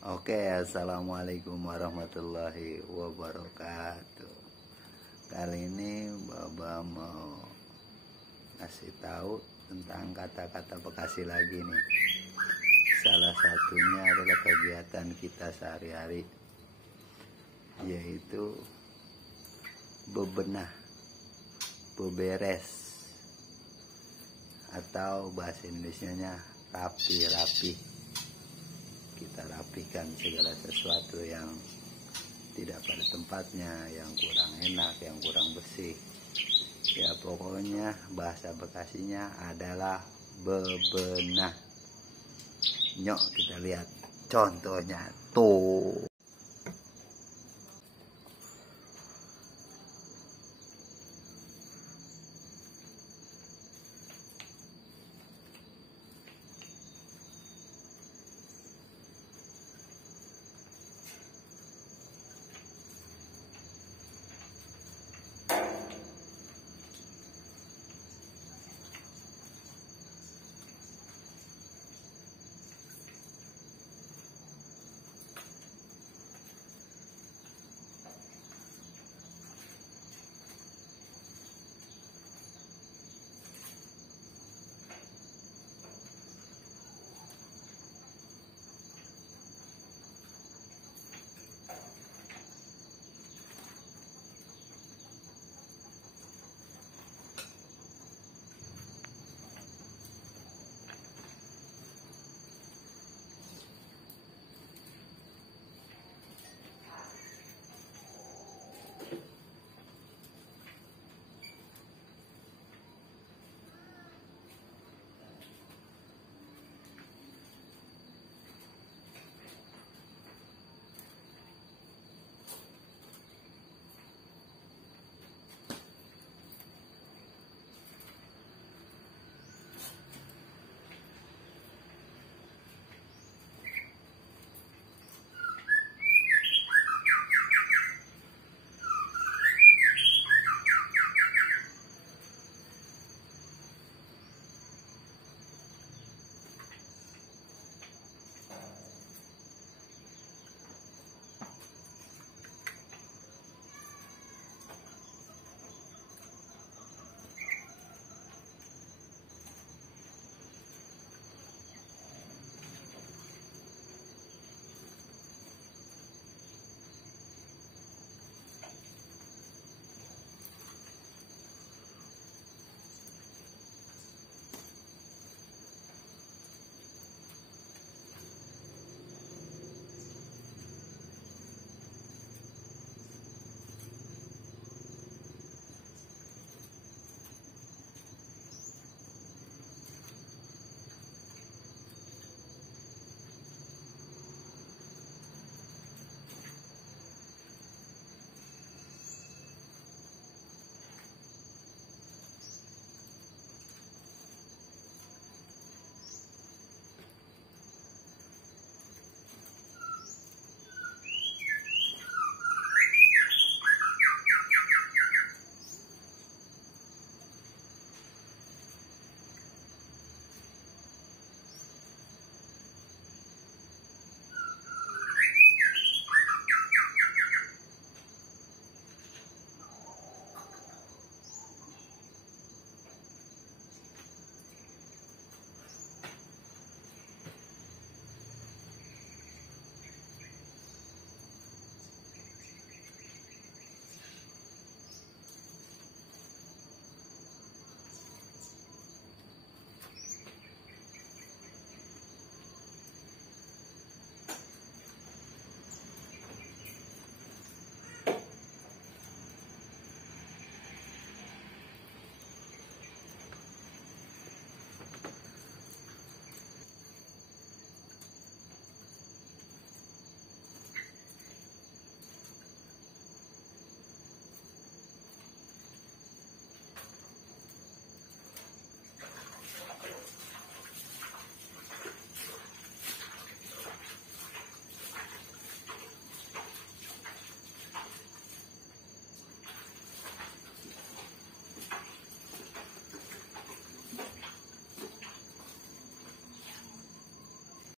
Oke, assalamualaikum warahmatullahi wabarakatuh. Kali ini Baba mau kasih tahu tentang kata-kata Bekasi lagi nih. Salah satunya adalah kegiatan kita sehari-hari, yaitu bebenah, beberes, atau bahasa Indonesianya rapi-rapi. Kita rapikan segala sesuatu yang tidak pada tempatnya, yang kurang enak, yang kurang bersih. Ya pokoknya bahasa Bekasinya adalah bebenah. Nyok, kita lihat contohnya tuh.